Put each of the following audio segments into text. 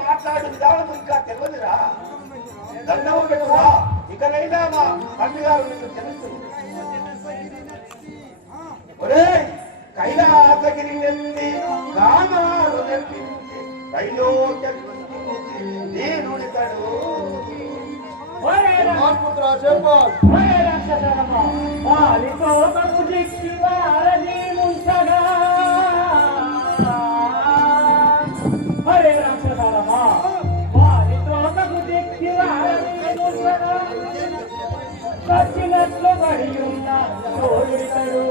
మాట్లాడు విధానం ఇంకా తెలియదురా. దండము పెట్టురా, ఇకనైనా మా తండ్రి గారు నీకు తెలుస్తుంది. ఒరే కైలాసగిరి నెల్లి కామాలు నెప్పించి దీనుడితడు వచ్చినట్లు పడి ఉన్న తోడుతాడు.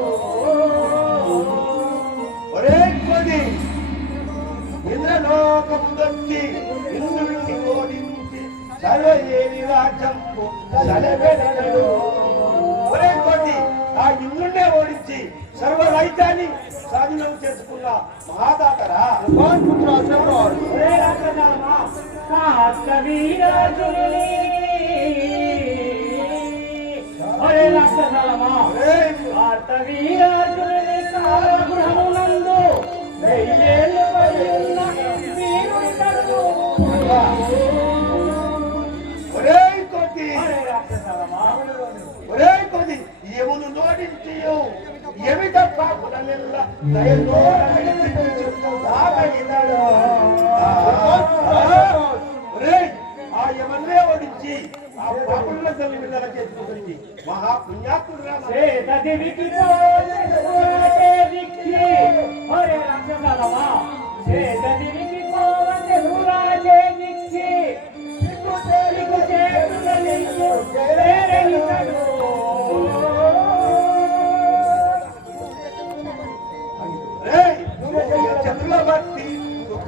ఒరే కొడి ఇంద్రలోకముదొచ్చి ఇంద్రుడిని ఓడించి సర్వయేని రాజ్యంపు సలబెడడు. ఒరే కొడి ఆ ఇంద్రుడినే ఓడించి సర్వ రాజ్యాన్ని స్వాధీనం చేసుకున్న మహాదాతరా. గృహమునందు వెయ్యేళ్ళు పడి ఉన్న వీరుడితడు. ఒరే కొద్ది ఏమును నోడించి ఏమి తప్ప కులనిల్ల ఆ యమన్నే ఓడించి ఆ పాపుల తల్లి విడుదల చేసుకుంటుంది మహాపుణ్యాత్ముడు. చంద్రవర్తి దుఃఖ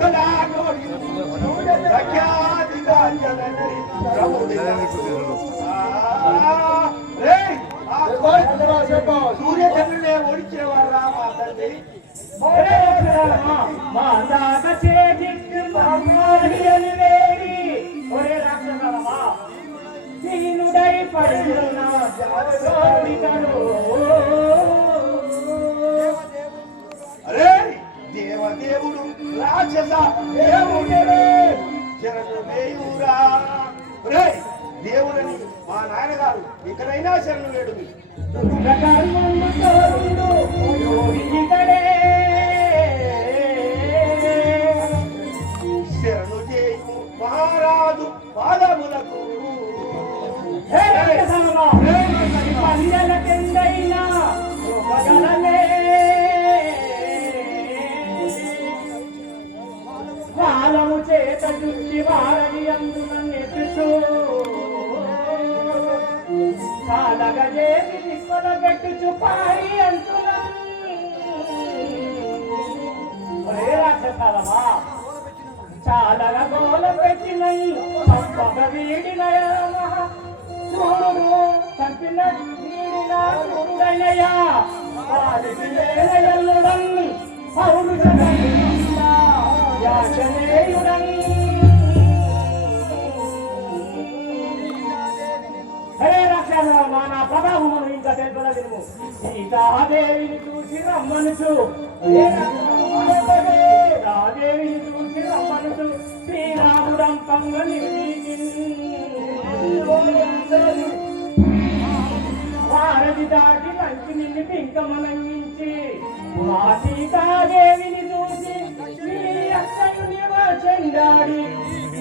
సూర్యచంద్రులే ఓడించిన వారా మా తండ్రి. మా దాక చేజిట్టు బ్రహ్మాడి అని వేడి ఒరే రాక్షసమా దీనుడై పడిన జాతోడికను. అరే దేవదేవుడు రాక్షస దేవుడే శరణు వేయురా. ఒరే దేవుడని మా నాన్నగారు ఇకనైనా శరణు వేడు. శరణు చేయు మహారాజు పాదములకు. పల్లెలకెందైనా కాలము చేత చుట్టి వారని అందున నెట్టుచూ చాలగా చేసి తిప్పల పెట్టుచు పారి అంటున్నా రాక్షసమా చాలగా గోల పెట్టినై పంపక వీడినయా చూడు చంపిన వీడిన చూడనయా వారికి లేనయల్లుడం పౌరుషమయ్యా యాచనేయుడం. హరే రాక్షసమా నా ప్రభావమును ఇంకా తెలుపదము. సీతాదేవిని చూసి రమ్మనుచు రాదేవిని చూసి రమ్మనుచు శ్రీరాముడం పంగ వారధి దాటి మంచి నిన్ను పింకమనంగించి మా సీతాదేవిని చూసి నీ అక్కని చెందాడి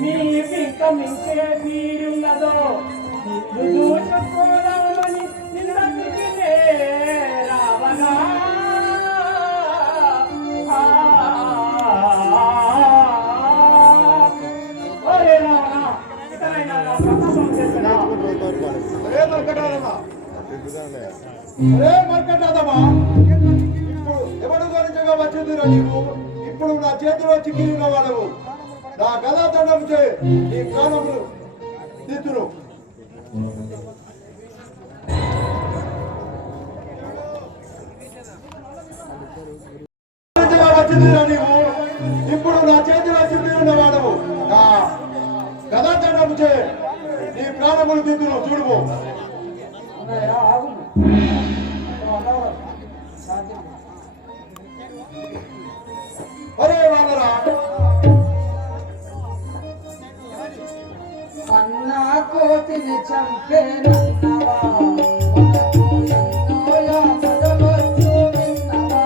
నీ పింకమించే తీరున్నదో చూసుకోదామని నిన్నటికి రావగా ఇప్పుడు ఎవడు గురించగా వచ్చిందిరా నీవు? ఇప్పుడు నా చేతిలో చిక్కిన వాడవు. నా గదా దండం చే నీ ప్రాణములు తీతురు. వచ్చిందిరా నీవు? ఇప్పుడు నా చేతిలో చిక్కిన వాడవు. నా గదా దండం చే నీ ప్రాణములు తీతురు. చూడుము. అరే వానరా అన్నా కోతిని చంపేనన్నవా మనకు ఎన్నో యాపదవచ్చు విన్నవా.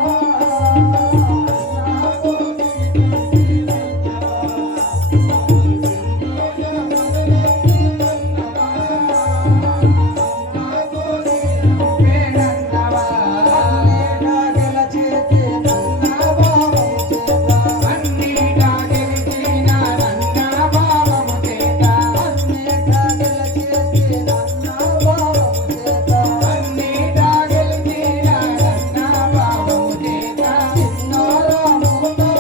అన్నా కోతిని చంపేనన్నవా అన్నిటా గెలచేతే నన్న భావము చేత అన్నిటా గెలిచిన నన్న భావము చేత అన్నిటా గెలచేతే నన్న భావము చేత అన్నిటా గెలిచిన నన్న భావము చేత ఎన్నో రాముతో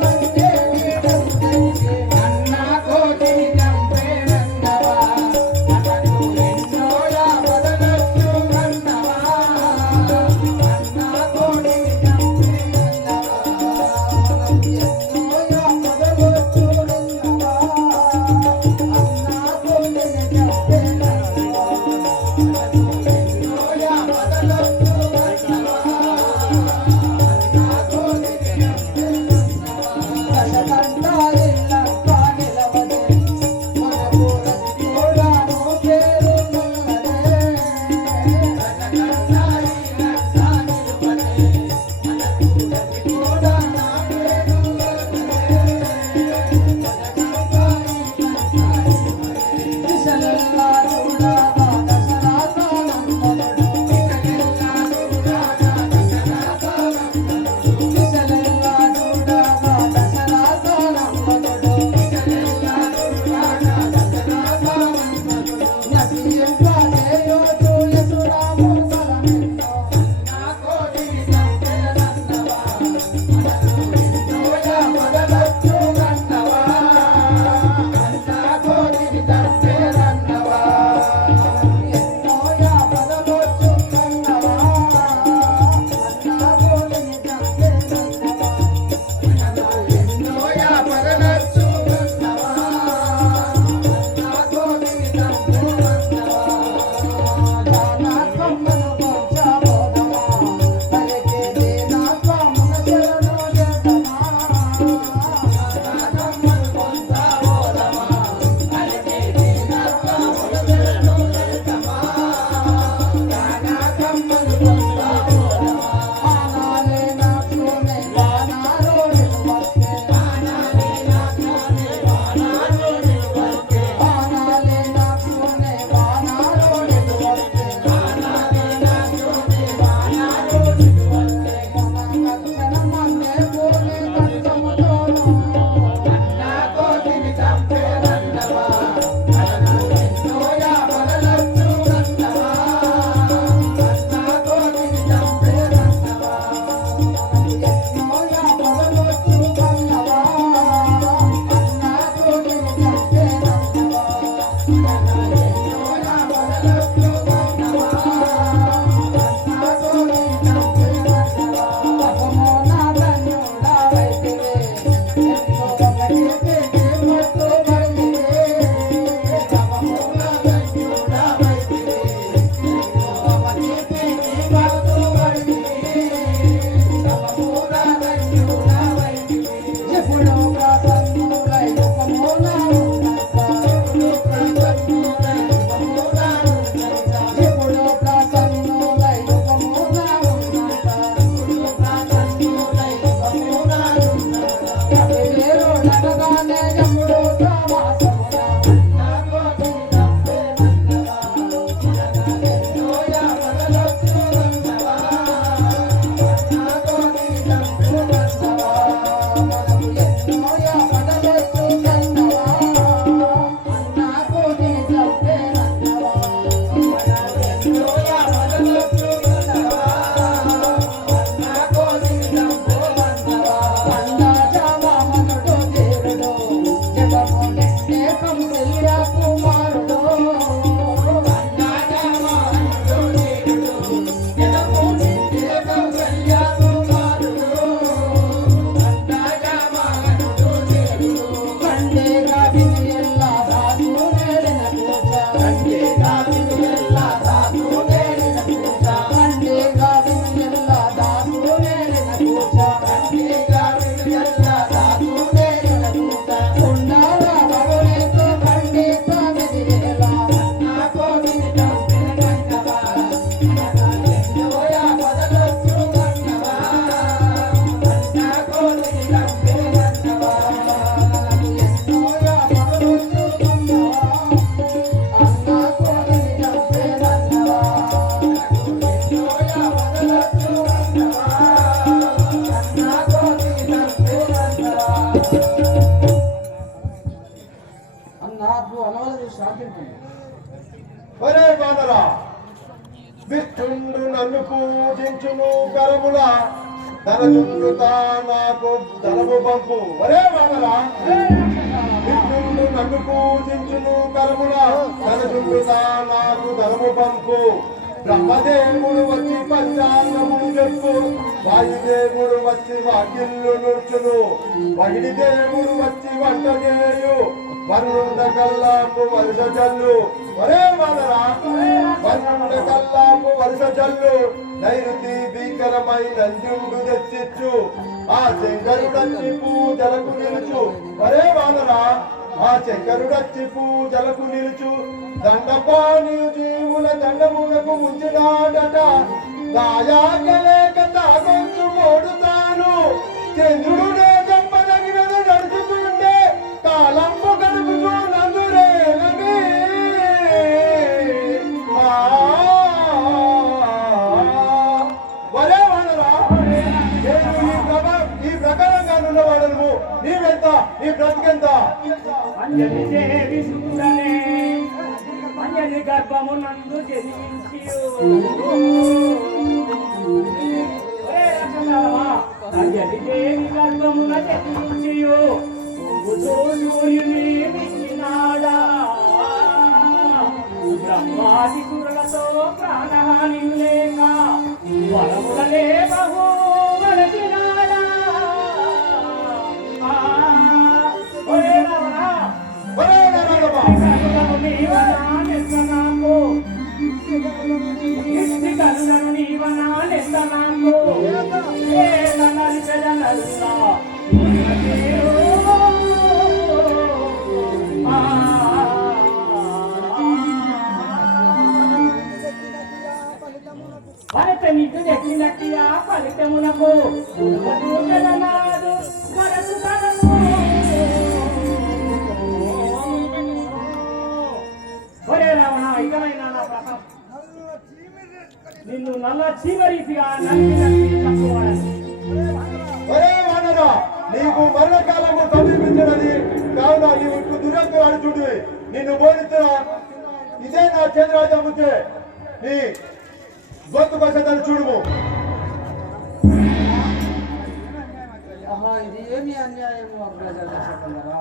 కంటే వీడం తెచ్చి అన్న కోటిని చంపేనన్నవా అతను ఎన్నో యాపదలొచ్చు అన్నవా. అన్న కోటిని చంపేనన్నవా మనకు ఎన్నో యాపదలొచ్చు అన్నవా. అన్న కోటిని చంపేనన్నవా మనకు ఎన్నో యాపదలొచ్చు అన్నవా. అన్న కోటిని చంపేనన్నవా దశకంఠాలిల్లప్ప నిలవదే మనకు రతి కూడాను చేరుతున్నదే. దశకంఠాలిల్లప్ప నిలవదే మనకు రతి కూడాను చేరుతున్నదే. దిశలెల్లా చూడగా దశరథానందనుడు దిశలెల్లా చూడగా దశరథానందనుడు దిశలెల్లా చూడగా దశరథానందనుడు దిశలెల్లా చూడగా దశరథానందనుడు నసింపజేయోచు యశురాము బలమెన్నో అన్నా కోటిని చంపేనన్నవా మనకు ఎన్నో యాపదలొచ్చు అన్నవా. అన్నా కోటిని చంపేనన్నవా ఎన్నో యాపదలొచ్చు అన్నవా. దించును కరముల ధన చుట్టుతా నాకు ధనము పంపు ఒరే వానరా విష్ణువును నన్ను పూజించును కరముల ధన చుట్టుతా నాకు ధనము పంపు బ్రహ్మదేవుడు వచ్చి పంచాంగముడు చెప్పు వాయుదేవుడు వచ్చి వాకిళ్ళు నూర్చును వహిడి దేవుడు వచ్చి వంట చేయు వరుణ కల్లాపు వరుస జల్లు ఒరే వానరా వరుణ కల్లాపు వరుస జల్లు నైరుతి భీకరమై నంజుడు తెచ్చిచ్చు ఆ శంకరుడచ్చి పూజలకు నిలుచు ఒరే వానరా ఆ శంకరుడచ్చి పూజలకు నిలుచు దండపాని జీవుల దండములకు ముంచినాడట దాయాగలేక తాగొచ్చు మోడుతాను చంద్రుడు నే చెప్పదగినది నడుచుతుండే కాలంపు గడుపుతూ నందురేనని వరే వానరా ఈ ప్రకారంగా ఉన్నవాడను నీవెంత నీ బ్రతికెంత అంజలి దేవి సుందరనే అంజలి గర్భమునందు జన్మించియు ఒరే రక్షసావా అంజలి దేవి గర్భమున జన్మించియు సూర్యుని మించినాడా బ్రహ్మాది సురులతో ప్రాణహాని లేక వరములలే బహు వలసినాడా ఒరే రావణా ఒరే నరగమ నీకు దక్కినట్టిగా ఫలితమునకు మనసు కనము ఒరే రావణ ఇకనైనా నా ప్రతాపం నిన్ను నల్ల చీమరీతిగా నలిపి తక్కువాడని ఒరే వానరా నీకు మరణకాలము సమీపించినది కావున నీవు దురంతో అడుచుడు నిన్ను బోధిస్తున్నా ఇదే నా చంద్రాజముచ్చే నీ గొంతు పసదని చూడుము ఇది ఏమి అన్యాయము అగ్రజరా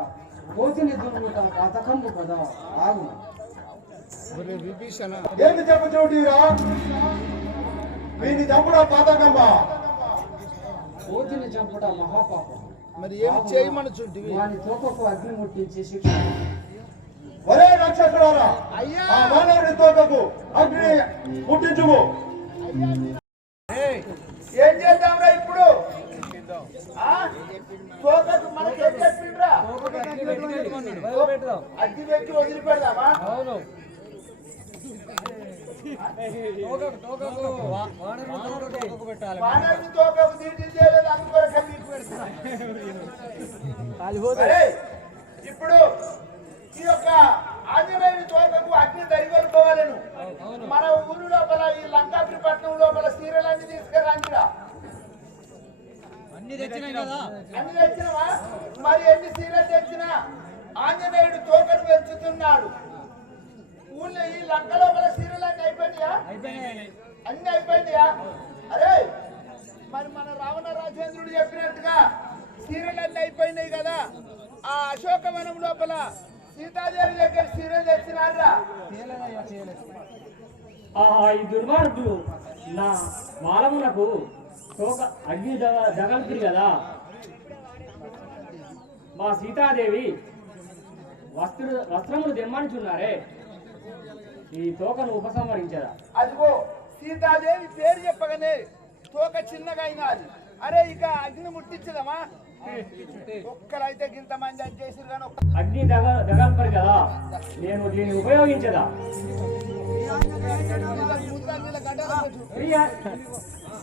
కోతిని దుర్ముట పథకము కదా ఆగు ఏమి చెప్పు చూడీరా వీని చంపుడా పాతకమ్మా కోతిని చంపుట మహాపాపం మరి ఏమి చేయమనుచుంటివి వాని తోకకు అగ్ని ముట్టించి శిక్ష ఒరే రాక్షసులారా ఆ మానవుడి తోకకు అగ్ని ముట్టించుము ఏం చేద్దాంరా ఇప్పుడు తోకకు మనకేం చెప్పిండ్రా అగ్గి పెట్టి వదిలిపెడదామా వానరుని తోకకు తీర్చి చేయలేదు అందుకొరకు ఇప్పుడు ఈ యొక్క ఆంజనేయుని తోకకు అగ్ని దరిగొలుకోవాలను మన ఊరు లోపల ఈ లంకాద్రిపట్నం లోపల సీరలన్నీ తీసుకురాండిరా అన్ని తెచ్చినవా మరి ఎన్ని సీరలు తెచ్చినా ఆంజనేయుడు తోకను పెంచుతున్నాడు ఊళ్ళో ఈ లంక లోపల సీరలన్నీ అయిపోయినాయా అన్ని అయిపోయినాయా అరే మరి మన రావణ రాజేంద్రుడు చెప్పినట్టుగా సీరలన్నీ అయిపోయినాయి కదా ఆ అశోకవనం లోపల సీతాదేవి దగ్గర సీరలు తెచ్చినారా ఈ దుర్మార్గులు నా మాలమునకు తోక అగ్ని జగల్పురి కదా మా సీతాదేవి వస్త్రములు దెమ్మనిచున్నారే ఈ తోకను ఉపసంహరించదా అదిగో సీతాదేవి పేరు చెప్పగానే తోక చిన్నగా అయినది అరే ఇక అగ్ని ముట్టించదమా ఒక్కరైతే ఇంత మంది అని చేసిరు కానీ అగ్ని దగల్పరి కదా నేను దీన్ని ఉపయోగించదా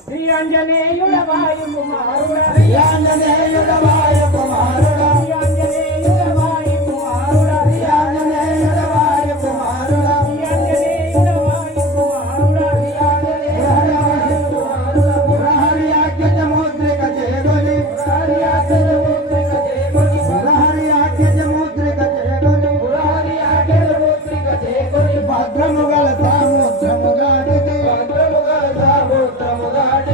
శ్రీ ఆంజనేయుడ వాయు కుమారుడా శ్రీ ఆంజనేయుడ వాయు కుమారుడా శ్రీ ఆంజనేయుడ వాయు కుమారుడా శ్రీ ఆంజనేయుడ వాయు కుమారుడా శ్రీ ఆంజనేయుడ వాయు కుమారుడా శ్రీ ఆంజనేయుడ వాయు కుమారుడా పురహరి ఆజ్ఞ ముద్రిక చేగొలి పురహరి ఆజ్ఞ ముద్రిక చేగొలి పురహరి ఆజ్ఞ ముద్రిక చేగొలి పురహరి ఆజ్ఞ ముద్రిక చేగొలి భద్రముగల సాముద్రముగాడిది భద్రముగల సాముద్రముగాడి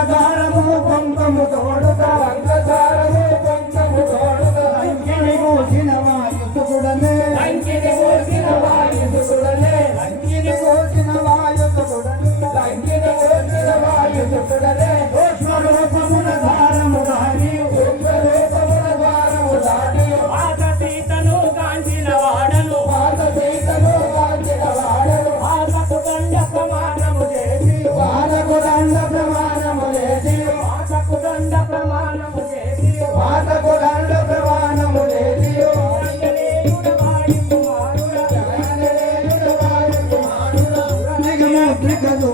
లంకసారము కొంకము తోడుగా లంకసారము కొంకము తోడుగా లంకిని కోసిన వాయుసుకుడనే లంకిని కోసిన వాయుసుకుడనే లంకిని కోసిన వాయుసుకుడనే లంకిని కోసిన వాయుసుకుడనే సూక్ష్మరూపమున ధారము దాని సూక్ష్మరూపమున ధారము దాని పాత సీతను కాంచిన వాడను పాత సీతను కాంచిన వాడను పాతకు దండ ప్రమాణము చేసి పాతకు దండ ప్రమాణము చేసి పాతకు దండ ప్రమాణము చేసి పాతకు దండ ప్రమాణము చేసి ఆంజనేయుడు వాయు కుమారుడా ఆంజనేయుడు వాయు కుమారుడా నిగముద్రికలు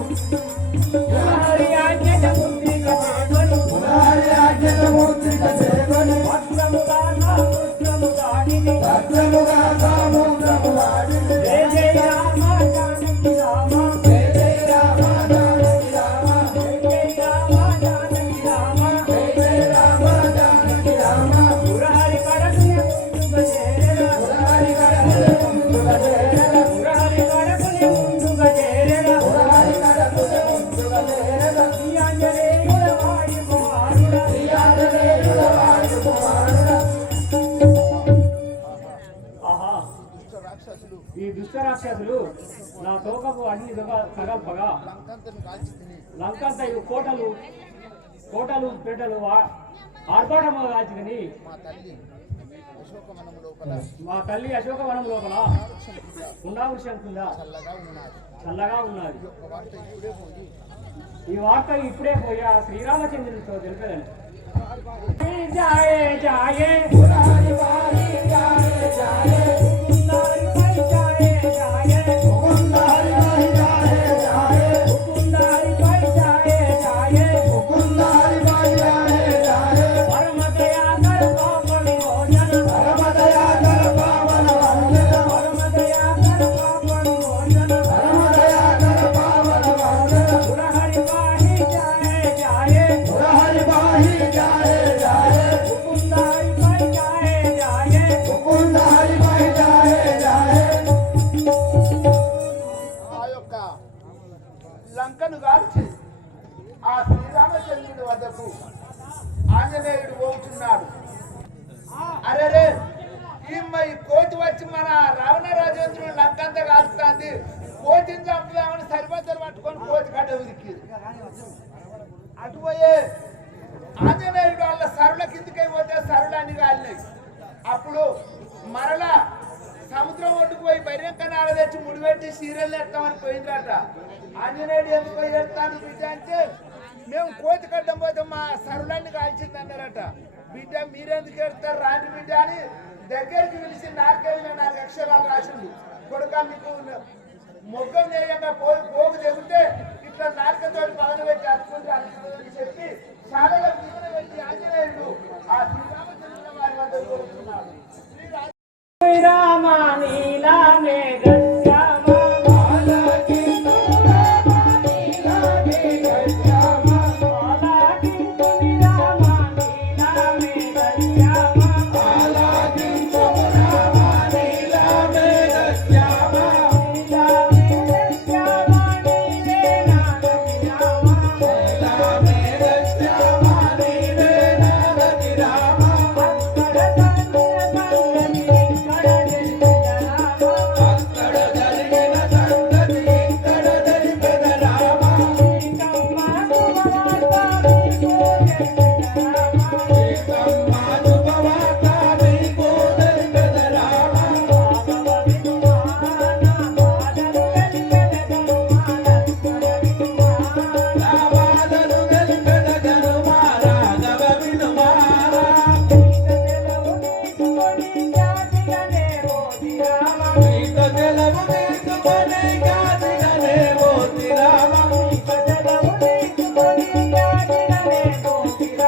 హరి ఆజ్ఞ ముద్రిక చేగను హరి ఆజ్ఞ ముద్రిక చేగను వస్త్రముగా సముద్రము దాడిని వస్త్రముగా సముద్రము దాడిని జయ జయ రామ జానకి రామ జయ జయ రామ జానకి రామ జయ జయ రామ జానకి రామ జయ జయ రామ జానకి రామ మురహరి కడకుని ముందుగా చేరెన మురహరి కడకుని ముందుగా చేరెన మురహరి కడకుని ముందుగా చేరెన మురహరి కడకుని ముందుగా చేరెన శ్రీ ఆంజనేయుల వాయు కుమారుడా శ్రీ ఆంజనేయుల వాయు కుమారుడా. ఆహా, ఈ దుష్ట రాక్షసులు నా తోకపు అగ్ని తగల్పగా లంకంతయు కోటలు కోటలు పెట్టలు ఆర్భాటము కాల్చుకుని మా తల్లి అశోకవనం లోపల ఉండావృక్షం కింద చల్లగా ఉన్నది. ఈ వార్త ఇప్పుడే పోయా శ్రీరామచంద్రునితో తెలిపేదని. జాయే జాయే మురారి వారి జాయే జాయే ముకుందారి పై జాయే జాయే ముకుందారి పై జాయే జాయే ముకుందారి పై జాయే జాయే ముకుందారి పై జాయే జాయే పరమ దయాకర పావన భోజన పరమ దయాకర పావన భోజన పరమ దయాకర పావన భోజన పరమ దయాకర పావన భోజన మురహరి పాహి జాయే జాయే మురహరి పాహి జాయే జాయే ముకుందారి పై జాయే జాయే ముకుందారి పై జాయే జాయే. ఆ యొక్క లంకను గాల్చి ఆ శ్రీరామచంద్రుడి వద్దకు ఆంజనేయుడు పోతున్నాడు. అరే ఈ కోతి వచ్చి మన రావణ రాజేంద్రుడు లంకంతా కాల్చుతాంది, కోతిని చంపుదామని సరిపద్దలు పట్టుకొని కోతి కట్ట ఉరికి అటు పోయే ఆంజనేయుడు వాళ్ళ సరుల కిందికి పోతే సరులన్నీ కాలినాయి. అప్పుడు మరలా సముద్రం ఒడ్డుకు పోయి బైరంకనాడ తెచ్చి ముడిపెట్టి సీరియల్ ఎత్తామని పోయిందట. ఆంజనేయుడు ఎందుకు పోయి ఎత్తాను బిడ్డ అంటే, మేము కోతి కట్టం పోతే మా సరులన్నీ కాల్చింది అన్నారట. బిడ్డ మీరెందుకు ఎడతారు రాండి బిడ్డ అని దగ్గరికి పిలిచి 4 అక్షరాలు రాసిండు. కొడుక మీకు మొగ్గం నేయంగా పోగు తెగితే ఇట్లా నాలుకతో పగన పెట్టి అతుకుంటే చెప్పి శాలలో దిగున పెట్టి ఆంజనేయుడు ఆ శ్రీరామచంద్రుల వారి వద్ద కోరుతున్నాడు. శ్రీరామ నీలా మేఘ శ్యామ బాలకిందు రామ నీలా మేఘ శ్యామ బాలకిందు రామ నీలా మేఘ శ్యామ బాలకిందు రామ నీలా మేఘ శ్యామ నీలా మేఘ శ్యామ నీవే నాదకి రామ నీలా మేఘ శ్యామ నీవే నాదకి రామ అక్కడ జరిగిన సంగతి ఇక్కడ జరిపెద రామ సీతమ్మ శుభవార్త నీకు తెలిపెద రామ రాఘవ వినుమాన బాధలు గెలిపెదగను రాఘవ వినుమాన సెలవు తీసుకొని కాదిగనే మోతి రామ సెలవు తీసుకొని కాదిగనే మోతి రామ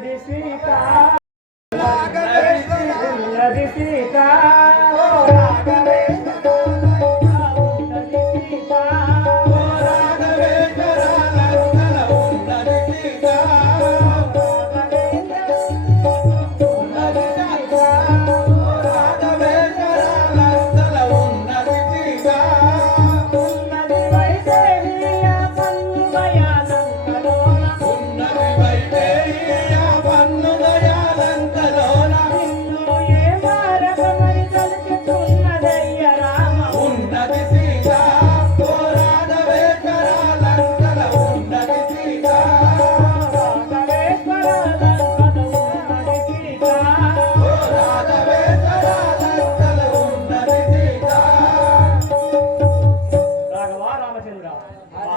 ఉన్నది సీత ఉన్నది సీత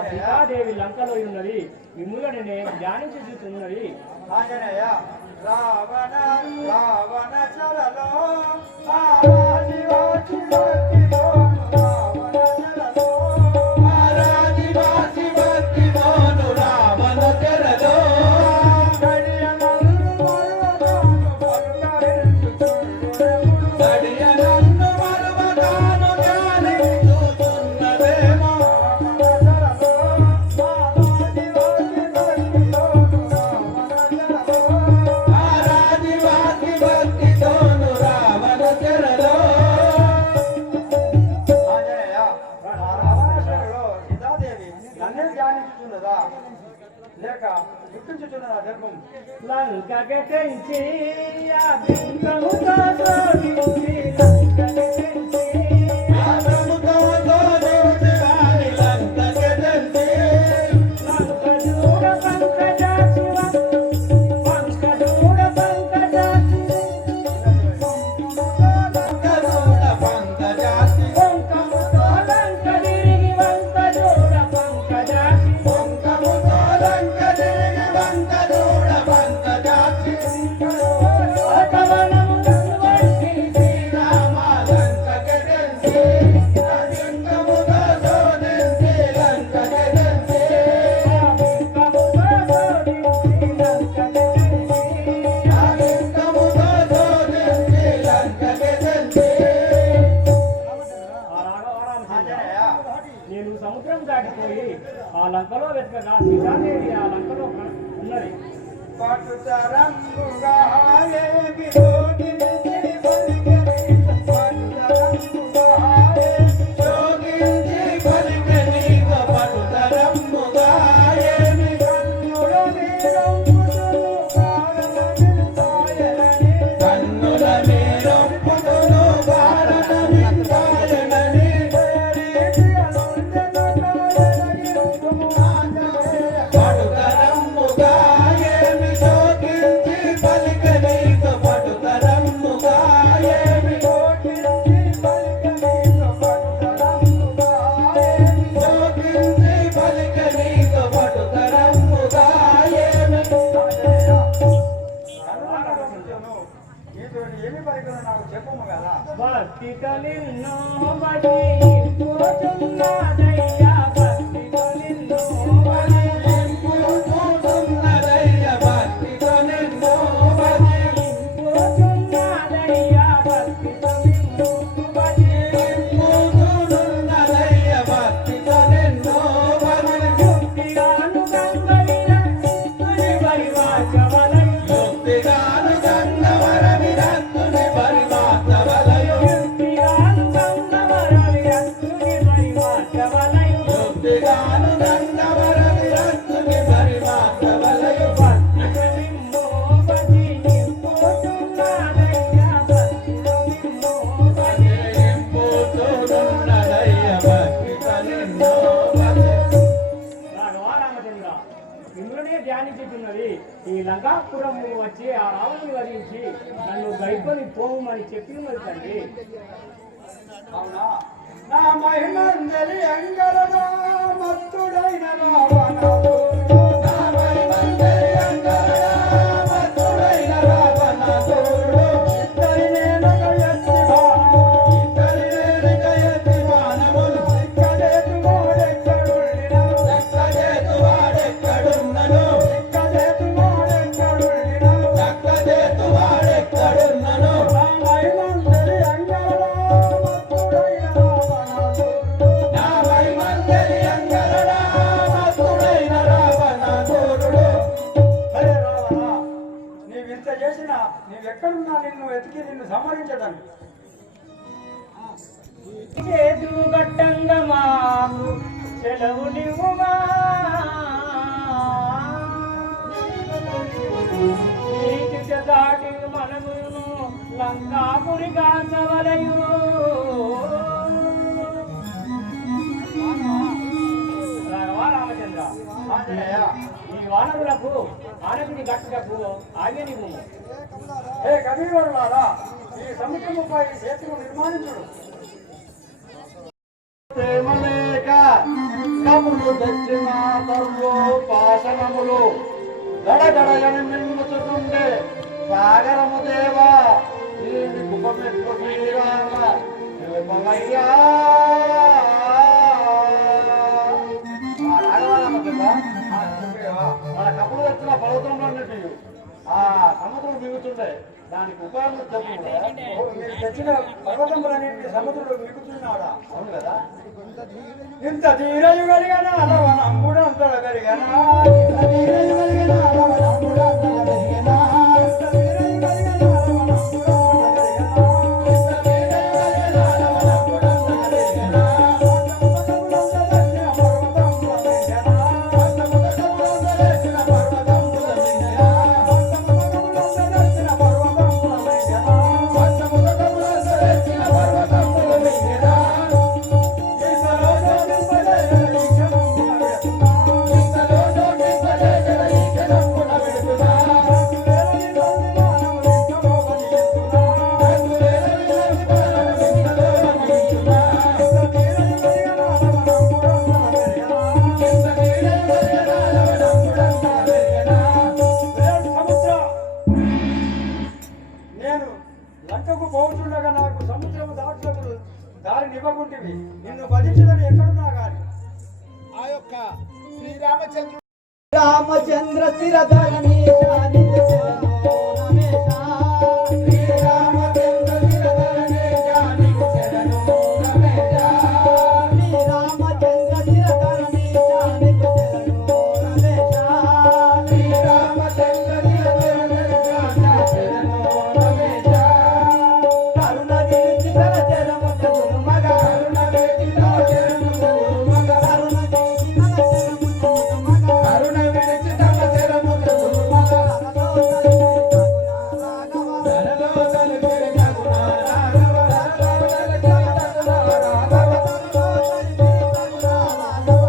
సీతాదేవి లంకలో ఉన్నది మిమ్ములను నేను ధ్యానించి చూస్తున్నది. ఆంజనేయ రావణ రావణ చలలో లేక గుర్తించుతున్నదా ధర్మం లంకకి తెంచి ఆ బింకముతో జోడించి లంకకి తెంచి ఆ బింకముతో జోడించి లంకకి తెంచి లంకజూడ పంకజాక్షి పంకజూడ పంకజాక్షి లంకజూడ పంకజాక్షి వంకముతో లంక తిరిగి వంకజూడ పంకజాక్షి నేను సముద్రం దాటిపోయి ఆ లంకలో వెతకగా సీతాదేవి ఆ లంకలో ఉన్నది. భక్తితో నిన్నో బడి పోతున్నదయ్యా భక్తితో నిన్నో బడి పోతున్నదయ్యా భక్తితో నిన్నో బడి పోతున్నదయ్యా భక్తితో నిన్నో బడి పోతున్నదయ్యా భక్తితో నిన్నో బడి యుక్తిగాను గంగవిర తుని బరి వాచవలై యుక్తిగాను గంగవర విరత్తుని బరి వాచవలై యుక్తిగాను గంగవర విరత్తుని బరి వాచవలై యుక్తిగాను గంగవర విరత్తుని బరి వాచవలై భక్తితో నిన్నో బడి పోతున్నదయ్యా భక్తితో నిన్నో బడి పోతున్నదయ్యా భక్తితో నిన్నో బడి. రామచంద్ర మిమ్మల్నే ధ్యానించుతున్నది. ఈ లంకాపురము వచ్చి ఆ రావణుని వధించి నన్ను గైకొని పోమని చెప్పి ఉన్నది తండ్రి. అవునా నా మహిమందలి అంగరనా మత్తుడైన రావణుడు నా మహిమందలి అంగరనా మత్తుడైన రావణుడు ఇద్దరి నేనక ఎత్తి బాణములు ఇక్కడేతు వాడెక్కడున్నను ఇక్కడేతు వాడెక్కడున్నను ఇక్కడేతు వాడెక్కడున్నను వెతికి నిన్ను సంహరించడానికి. చేతులు గట్టంగా మాకు సెలవు నివ్వుమా, నీటి దాటి మనమును లంకాపురి కాచవలయు. రామచంద్ర, ఈ వానరులకు ఆనపిని గట్టుటకు ఆగే నివ్వు. ఏ కబీరులారా, ఈ సముద్రముపై సేతులు నిర్మాణించుడు. ప్రేమలేక కములు తెచ్చిన తరువు పాశనములు గడగడగని మిన్నుతుండే సాగరము దేవా, దీని కుపమెట్లు తీరాగా నిలపమయ్యా. మన కప్పులు తెచ్చిన పర్వతంలో ఆ సముద్రం మిగుతుండే, దానికి ఉపయోగం చెప్పు. మీరు తెచ్చిన పర్వతములన్నింటి సముద్రంలో మిగుతున్నాడా? అవును కదా. ఇంత ధీరయు కలిగిన అలవనంబుడు అంతడ కలిగిన, ఇంత ధీరయు కలిగిన అలవనంబుడు అంతడ కలిగిన, ఇంత ధీరయు కలిగిన అలవనంబుడు అంతడ కలిగిన, ఇంత ధీరయు కలిగిన అలవనంబుడు అంతడ కలిగిన, నిన్ను భజించదని ఎక్కడున్నా గాని ఆ యొక్క శ్రీరామచంద్రుడు రామచంద్ర స్థిరధరణి శానిధి శరణో రమేశ, శ్రీరామచంద్ర స్థిరధరణి శానిధి శరణో రమేశ, శ్రీరామచంద్ర స్థిరధరణి శానిధి శరణో రమేశ, శ్రీరామచంద్ర స్థిరధరణి శానిధి శరణో రమేశ, కరుణ విరిచి తల చరము చదురు మగ, కరుణ విరిచి తల చరము చదురు మగ, కరుణ విరిచి తల చరము చదురు మగ, కరుణ విరిచి తల చరము చదురు మగ, నరలో తలుపిరి తగున రాఘవ, నరలో తలుపిరి తగున రాఘవ, నరలో తలుపిరి తగున రాఘవ,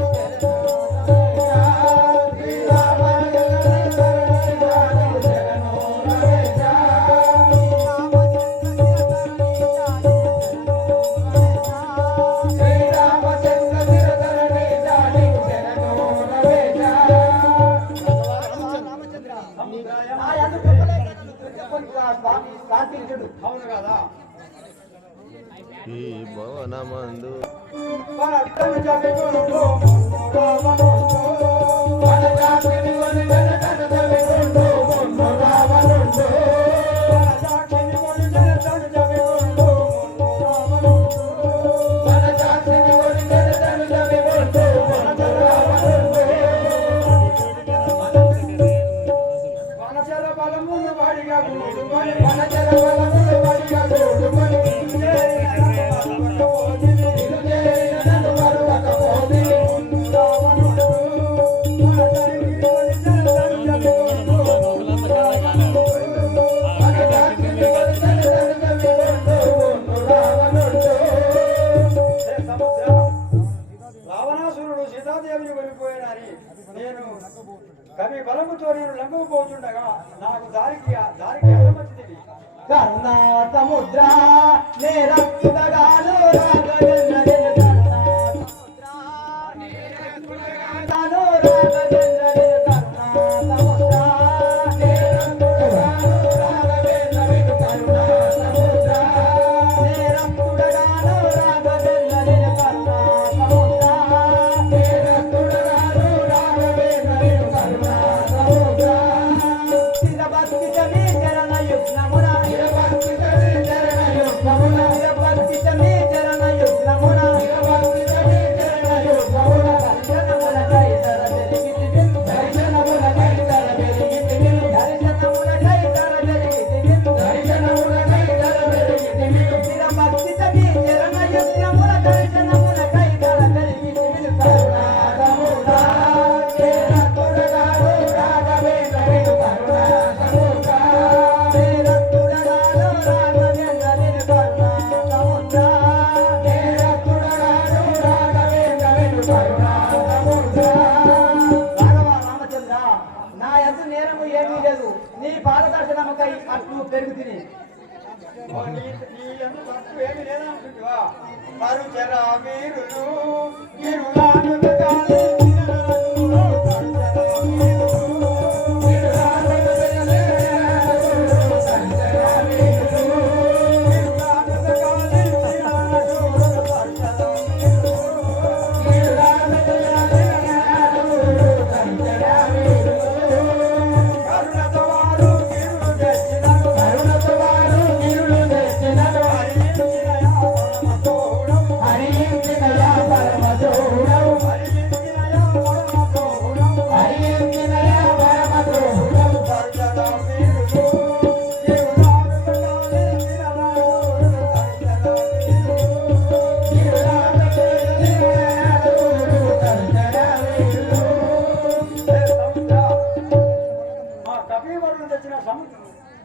అవును కదా. ఈ భవనమందు మన తన జగములో రావణుడు, మన జాతిని కొని జనతన జగములో రావణుడు, మన జాతిని కొని జనతన జగములో రావణుడు, మన జాతిని కొని జనతన జగములో రావణుడు, వనచర బలమును వాడిగా గూడుకొని, వనచర బలమును వాడిగా గూడుకొని, రావణాసురుడు సీతాదేవిని వెళ్ళిపోయానని నేను కవి బలముతో నేను లంకకు పోతుండగా నాకు దారికి అడ్డమచ్చితివి. కరుణా సముద్ర నేరక్కుడగాను రాఘవేంద్రుని కరుణా సముద్ర నేరక్కుడగాను రాఘవేంద్రుని కరుణా సముద్ర నేరక్కుడగాను రాఘవేంద్రుని కరుణా సముద్ర నేరక్కుడగాను రాఘవేంద్రుని కరుణా సముద్ర నేరక్కుడగాను రాఘవేంద్రుని కరుణా సముద్ర శిరభక్తి చరణయుగ్నమున శిరభక్తి చరణయుగ్నమున శిరభక్తి పెరుగుతుంది నీ ఎంత తప్పు ఏమి లేదనుకుంటువా మరు జరా వీరులు గిరులాను కాలే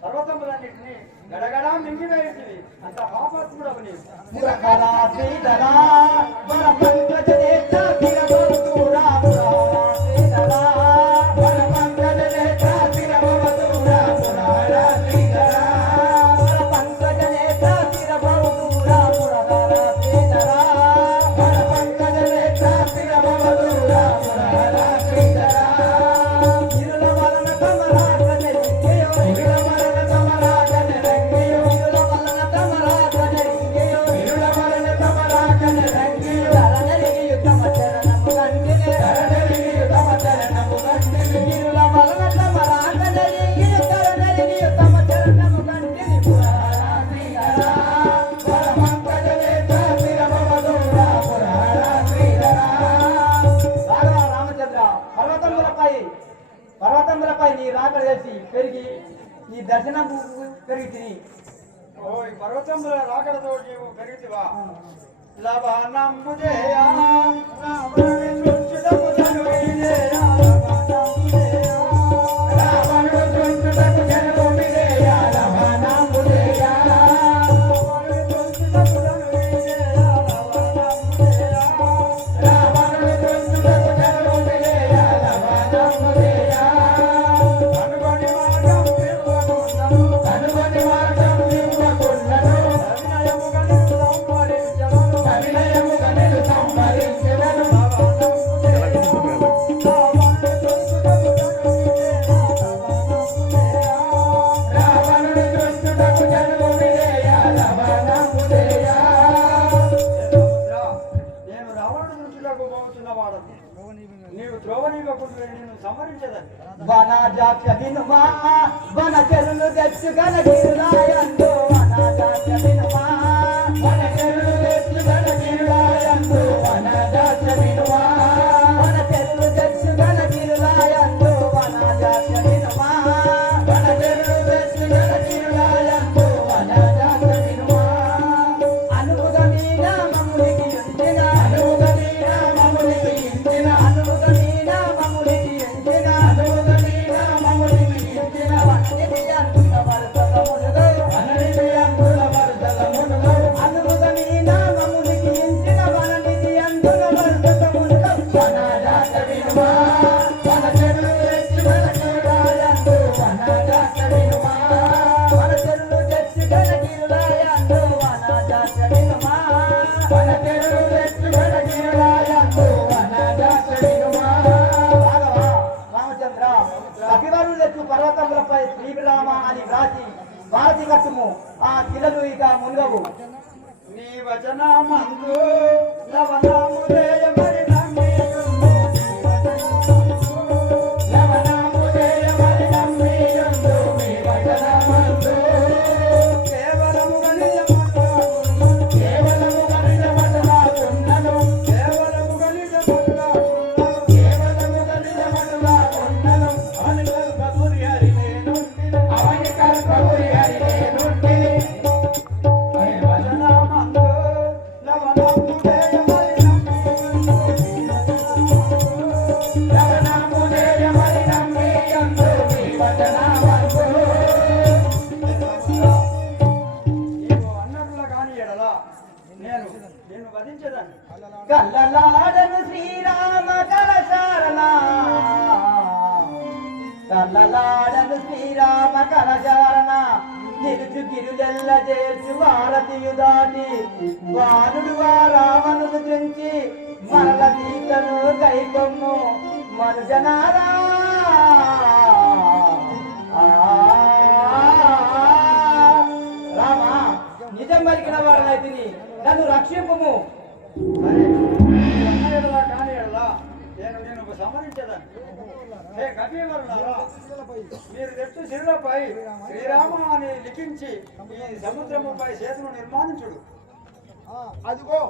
పర్వతములన్నింటినీ గడగడా మింగివేయుటివి అంత పాపాత్ముడవు నీవు మురకరా శ్రీధరా మన పంకజ నేత్ర తిరగొడుతురా మురారా శ్రీధరా మన పంకజ నేత్ర తిరగొడుతురా మురారా శ్రీధరా మన పంకజ నేత్ర తిరగొడుతురా మురారా శ్రీధరా మన పంకజ నేత్ర తిరగొడుతురా మురారా శ్రీధరా ఇరుల వలన కమలాకనే ఇరుల వలన కమలాకనే రంగియో ఇరుల వలన కమలాకనే రంగియో ఇరుల వలన కమలాకనే రంగియో ధరణియు తమ చరణము గంటినే ధరణియు తమ చరణము గంటినే ఇరుల వలన కమలాకనే రంగియో ధరణియు తమ చరణము గంటినే పురారా శ్రీధరా పరమంపజ నేత్ర తిరమవదూరా పురారా శ్రీధరా రామచంద్ర పర్వతములపై నీ రాకడ చేసి పెరిగి నీ దర్శనం పెరిగి ఓయ్ పర్వతముల రాకడతో నీవు పెరిగితివా లవనంబు చేయా రావణుని చుంచుటకు జనుమిదేయా లవనంబు చేయా రావణుని చుంచుటకు జనుమిదేయా లవనంబు చేయా రావణుని చుంచుటకు జనుమిదేయా లవనంబు చేయా రావణుని చుంచుటకు జనుమిదేయా లవనంబు చేయా అనుగొని మార్గం తిరుగుకొన్నను అనుగొని మార్గం తిరుగుకొన్నను అవినయము గనిలు సంహరించెదను అవినయము గనిలు సంహరించెదను లవనంబు చేయా రావణుని చుంచుటకు జనుమిదేయా లవనంబు చేయా రావణుని చుంచుటకు జనుమిదేయా లవనంబు చేయా నేను రావణుని చుంచుటకు పోతున్నవాడను నీవు త్రోవనీయకుండా నేను సంహరించదని వనజాక్ష వినుమా వన చెరులు తెచ్చుగల గిరులాయందు వనజాక్ష వినుమా వన చెరులు తెచ్చుగల గిరులాయందు వనజాక్ష వినుమా వన చెరులు తెచ్చుగల గిరులాయందు వనజాక్ష వినుమా వన చెరులు తెచ్చుగల గిరులాయందు వనజాక్ష వినుమా అనుగుద మీద మమ్మునికి ఉంచిన అనుగుద మీద మమ్మునికి ఇంచిన అనుగుద మీద మమ్మునికి ఇంచిన అనుగుద మీద మమ్మునికి ఇంచిన వననిధి అంతుల వరసలమునుగో వననిధి అంతుల వరసలమునుగో అనుగుద మీద మమ్మునికి ఇంచిన వననిధి అంతుల వరసలమునుగో వనజాత వినుమా వన చెరులు తెచ్చుగల గిరులాయందు వనజాత వినుమా వన చెరులు తెచ్చుగల గిరులాయందు వనజాత వినుమా వన చెరులు తెచ్చుగల గిరులాయందు వనజాత వినుమా రామచంద్ర అభివరులు తెచ్చు పర్వతములపై శ్రీరామ అని వ్రాసి భారతి కట్టుము ఆ శిలలు ఇక మునుగవు నీ వచనమందు లవణము చేయమని నమ్మియుండు లవణము చేయమని నమ్మియుండు నీ వచనమందు కేవలము గణితమట్లాడున్నను కేవలము గణితమట్లాడున్నను కేవలము గణితమట్లాడున్నను కేవలము గణితమట్లాడున్నను అవని కల్పపురి హరి నేనుంటిని అవని కల్పపురి హరి నేనుంటిని నీ వచనమందు లవణము చేయమని నమ్మియుండు లవణము చేయమని నమ్మియుండు నీ వచనమందు నీవు అన్నట్లుగా కాని ఎడల నేను వధించదాన్ని కల్లలాడను శ్రీరామ కలశారణ కల్లలాడను శ్రీరామ కలశారణ నిలుచు గిరులెల్ల చేర్చు వారతియు దాటి వానుడు రావణుడు తెంచి మరల సీతను కైకొమ్ము మనుజనారా రామా నిజం పలికిన వారనైతే నన్ను రక్షింపుము. నేను సమరించదాన్ని మీరు తెచ్చు శిరులపై శ్రీరామ అని లిఖించి ఈ సముద్రముపై సేతును నిర్మాణించుడు. అదిగో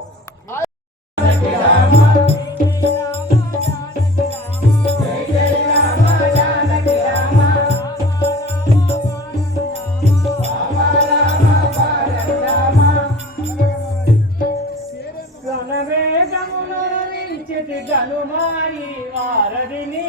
గనుమాయి వారధిని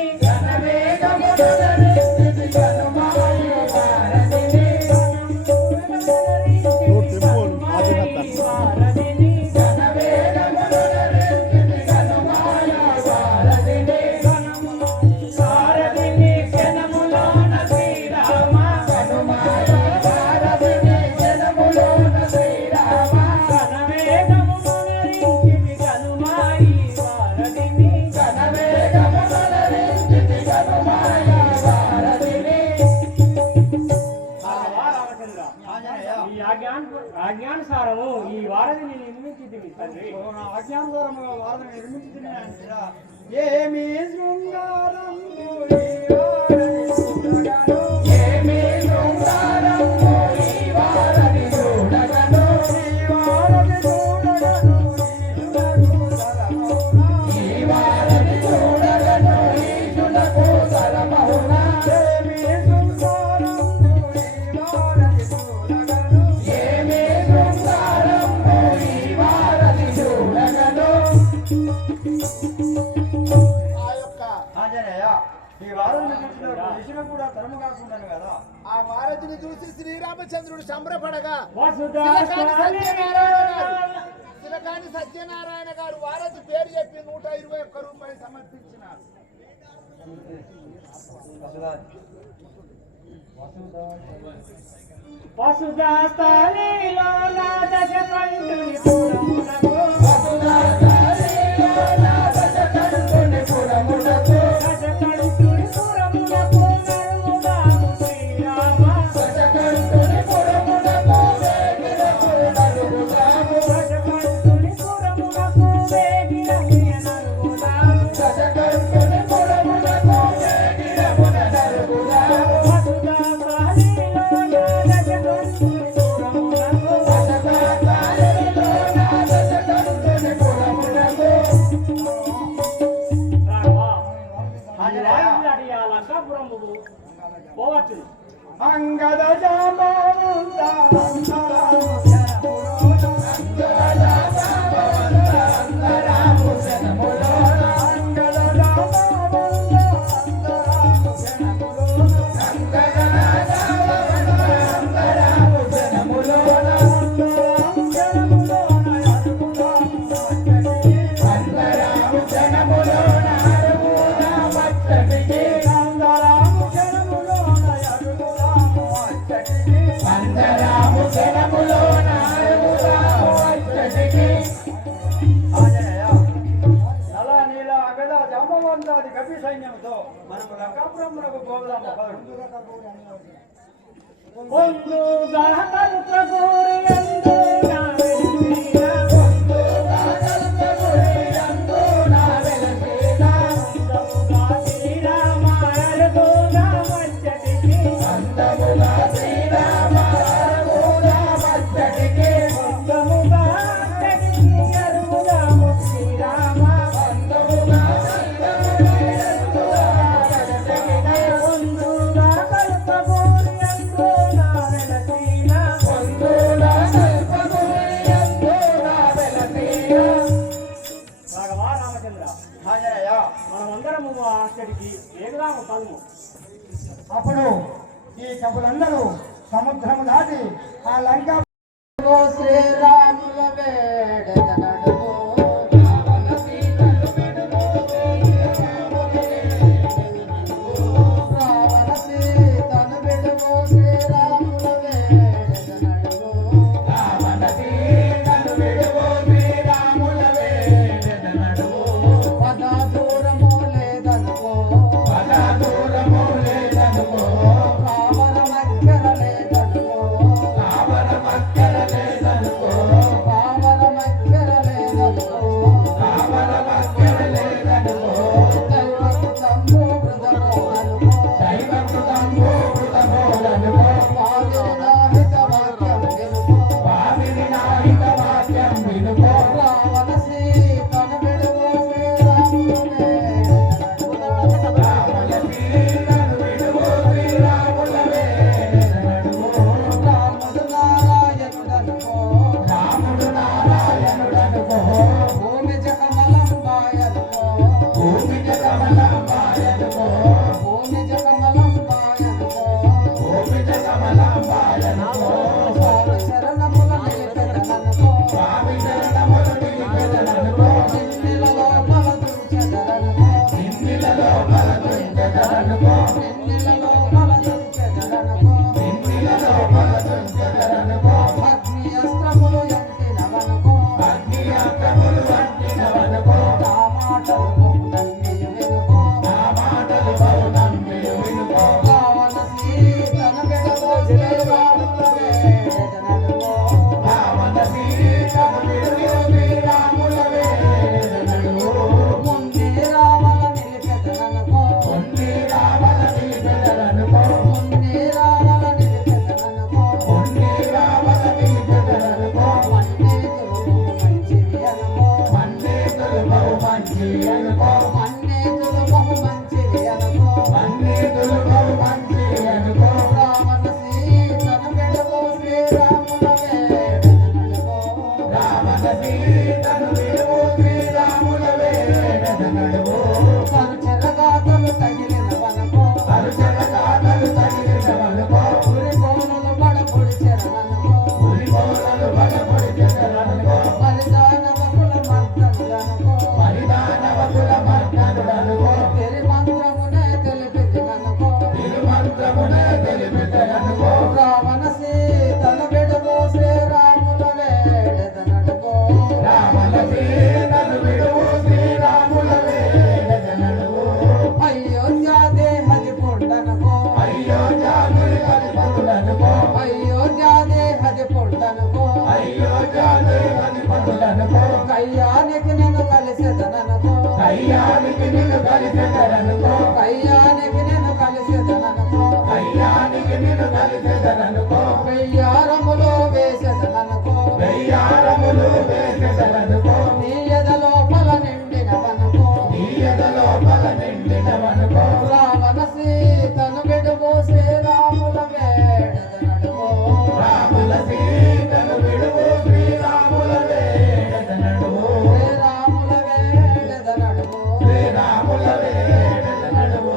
ఆజ్ఞానుసారము ఈ వారధిని నిర్మించింది తండ్రి. ఆజ్ఞానుసారము వారధిని నిర్మించింది అంటారా? ఏమి శృంగారం ఆ వారధిని చూసి శ్రీరామచంద్రుడు సంబరపడగా శిలకాని సత్యనారాయణ గారు వారధి పేరు చెప్పి 121 రూపాయలు సమర్పించినారు. వసుదాస్థలిలో దశకంఠుని పోవచ్చు. అంగద కపి సైన్యంతో మనము లంకాపురమునకు పోదాము. అప్పుడు ఈ కపులందరూ సముద్రము దాటి ఆ లంక శ్రీరాముల వేడనడు రావణ సీతను విడుము శ్రీరాముల వేడ కయ్యానికి నేను కలిసేదననుకో కయ్యానికి నిన్ను కలిసెదననుకో కయ్యానికి నేను కలిసేదననుకో కయ్యానికి నిన్ను కలిసెదననుకో వెయ్యారములు వేసేదననుకో వెయ్యారములు వేసెదననుకో నీ ఎద లోపల నిండినవనుకో నీ ఎద లోపల నిండినవనుకో రావణ సీతను విడువు శ్రీరాముల వేడదనడుకో రాముల సీతను విడువు శ్రీరాముల వేడదనడుకో శ్రీరాముల వేడదనడుకో శ్రీరాముల వేడదనడుకో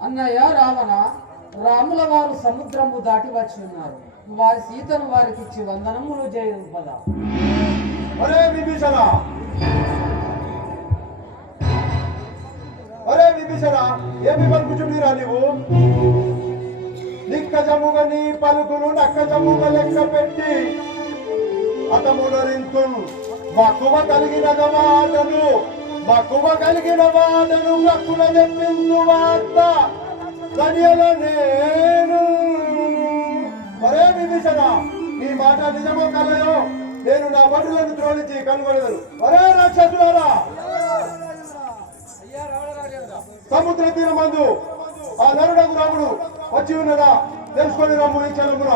అన్నయ్య రావణ రాముల వారు సముద్రము దాటి వచ్చి ఉన్నారు వారి సీతను వారికి ఇచ్చి వందనములు చేయదు పద అరే విభీషణ అరే విభీషణ ఏమి పలుకుచుండిరా నీవు నిక్కజముగా నీ పలుకును నక్కజముగా లెక్క పెట్టి అతమునరింతు మక్కువ కలిగిన మాటను మక్కున తెప్పించు వార్త కనియల నేను మరే విభీషణ నీ మాట నిజమో కలయో నేను నా భటులను త్రోలించి కనుగొనదను ఒరే రాక్షసులారా సముద్ర తీరమందు ఆ నరుడకు రాముడు వచ్చి ఉన్నదా తెలుసుకొని రమ్ము ఈ క్షణమున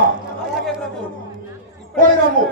పోయి రమ్ము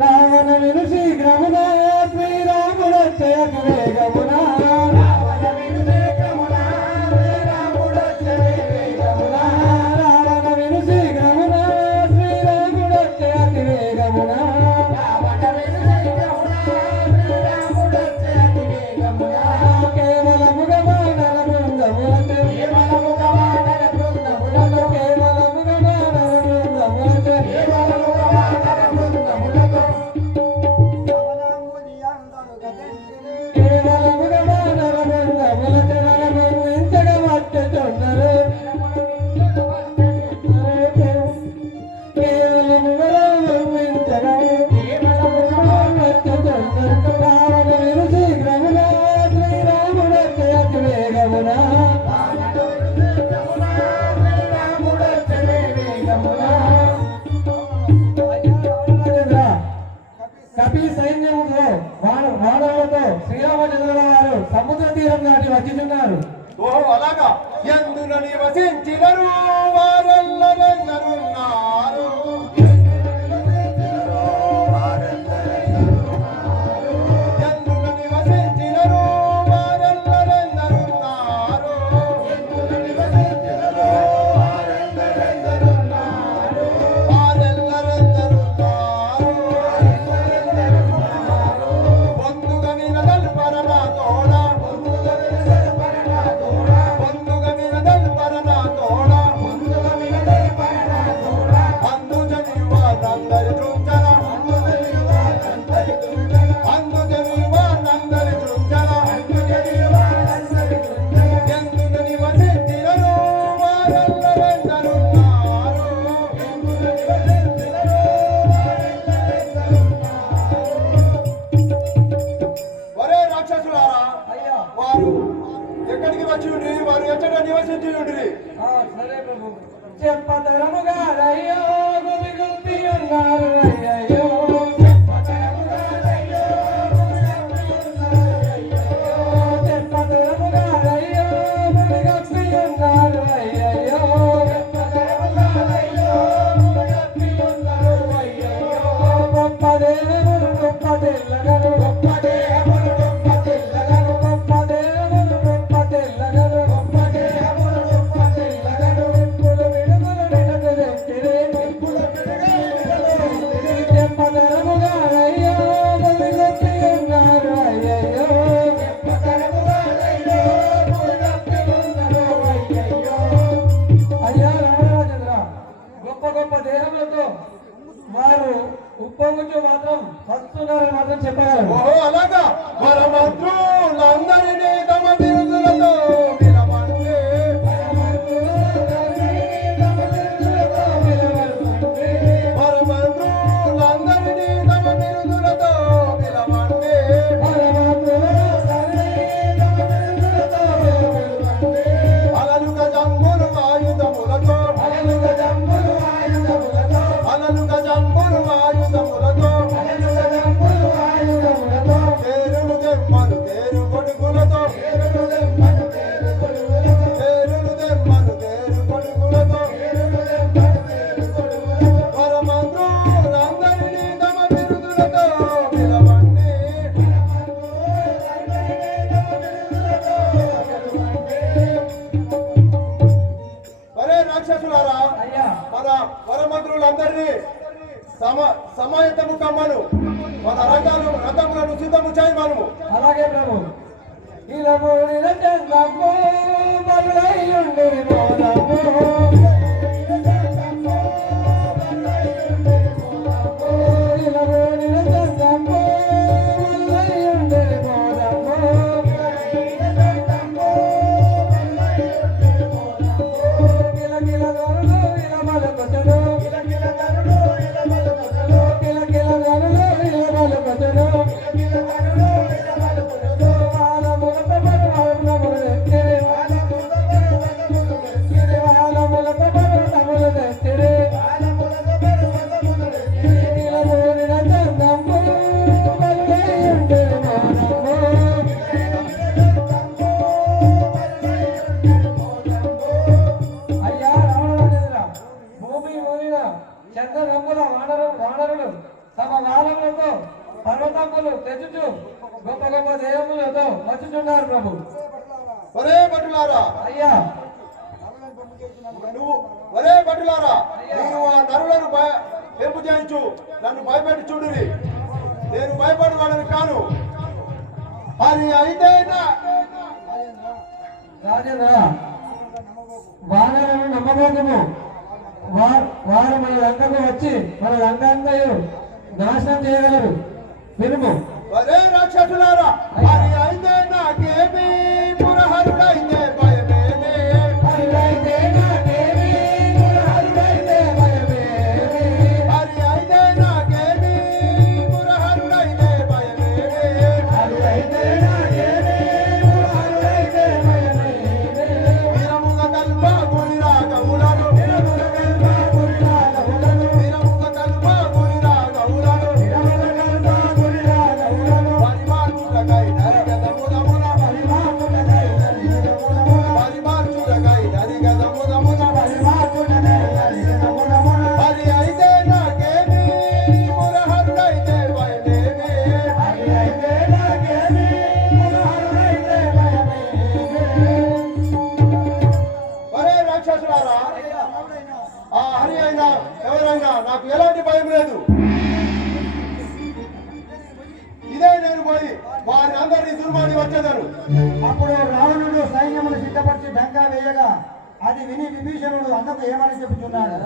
రావణ విను శీఘ్రమున శ్రీరాముడు వచ్చేయకు వేగమున రావణ విను శీఘ్రమున శ్రీరాముడు వచ్చేయకు రావణ విను శీఘ్రమున శ్రీరాముడు వచ్చేయకు వేగమున రావణ విను శీఘ్రమున శ్రీరాముడు వచ్చేయకు వేగమున కేవలముగా వానర బృందములతో కేవలముగా వానర బృందములతో కేవలముగా వానర బృందములతో కేవలముగా వానర బృందములతో కేవలముగా వానర బృందములతో నరమించగా వచ్చుచున్నారు కేవలముగా నరమించగా వచ్చుచున్నారు రావణ విను శీఘ్రమున శ్రీరాముడు వచ్చేయకు వేగమున కపి సైన్యముతో వానరులతో శ్రీరామచంద్రుల వారు సముద్ర తీరం దాటి వచ్చిచున్నారు ఓహో అలాగా ఎందున నివసించినరు వారెల్లరెందరున్నారు ఎందున నివసించినరు వారెల్లరెందరున్నారు పొందుగా వినదల్ పరమా తోడ పొందుగా వినదల్ పరమా తోడ అందు జనివానందరి దృంచన అందు జనివానందరి దృంచన ఎందున నివసించినరు వారెల్లరెందరున్నారు ఒరే రాక్షసులారా వారు ఎక్కడికి వచ్చి ఉండ్రి వారు ఎచ్చట నివసించి ఉండ్రి సరే ప్రభు చెప్పతరముగా అయ్యో గుమి గుప్పి ఉన్నారు అయ్యయ్యో చెప్పతరముగా అయ్యో గుమి గుప్పి ఉన్నారు అయ్యయ్యో గొప్ప దేవుడు గొప్ప తెల్లగను గొప్ప దేవుడు గొప్ప తెల్లగను గొప్ప దేవుడు గొప్ప తెల్లగను గొప్ప దేవుడు గొప్ప తెల్లగను విడుదల విడుదల విడుదల గొప్ప గొప్ప దేహములతో వారు ఉప్పొంగుతూ మాత్రం వస్తున్నారని మాత్రం చెప్పగలరు. ఓహో అలాగా పరమంత్రులందరినీ తమ బిరుదులతో పిలవండి. పరమంత్రులందరినీ తమ బిరుదులతో పిలవండి. అలలుక జమ్ములు ఆయుధములతో అలలుక జమ్ములు ఆయుధములతో పేరులు దెమ్మలు పేరు కొడుకులతో పేరులు దెమ్మలు పేరు కొడుకులతో పరమంత్రులందరినీ తమ బిరుదులతో పిలవండి. ఒరే రాక్షసులారా, అయ్యా మన పరమంత్రులందరినీ సమాయత్తము కమ్మను, మన రథములను సిద్ధము చేయమను. అలాగే ప్రభు. ఇలము నిరచందము మరులయ్యుండి మోదము ఇలము నిరచందము మరులయ్యుండి మోదము కిలకిల గరులు ఇలమల కొట్టడు కిలకిల గరులు ఇలమల కొట్టడు అయ్యా రావణేంద్ర, భూమి మూలిన చంద్రరంగుల వానరులు తమ వానరులతో పర్వతములు తెచ్చుచు గొప్ప గొప్ప దేవములతో వచ్చుచున్నారు ప్రభు. ఒరే భటులారా, అయ్యా ఒరే భటులారా, నేను ఆ నరులను పెంపు చేయించు నన్ను భయపెట్టి చూడురి. నేను భయపడవాడని కాను. అది అయితే రాజేంద్ర, వానరులను నమ్మబోకము. వారు మన లంకకు వచ్చి మన లంకందయు నాశనం చేయగలరు. వినుము. ఒరే రాక్షసులారా, అది అయితే నాకేమి పురహరుడైతే భయమేమి. అది అయితే నాకేమి పురహరుడైతే భయమేమి. అది అయితే నాకేమి పురహరుడైతే భయమేమి. అది అయితే నాకేమి పురహరుడైతే భయమేమి. వీరముగ కల్ప గురి రాగములను వీరముగ కల్ప గురి రాగములను వీరముగ కల్ప గురి రాగములను పరిమార్చులకై నరిగదముదమున పరిమార్చులకై నరిగదముదమున మరి అయితే నాకేమి పురహరుడైతే భయమేమి. ఒరే రాక్షసులారా, ఆ హరి అయినా ఎవరైనా నాకు ఎలాంటి భయం లేదు. ఇదే నేను పోయి వారి అందరినీ దుర్మాడి వచ్చేదాను. అప్పుడు రావణుడు సైన్యమును సిద్ధపరిచి డంకా వేయగా అది విని విభీషణుడు అందుకు ఏమని చెబుతున్నాడు?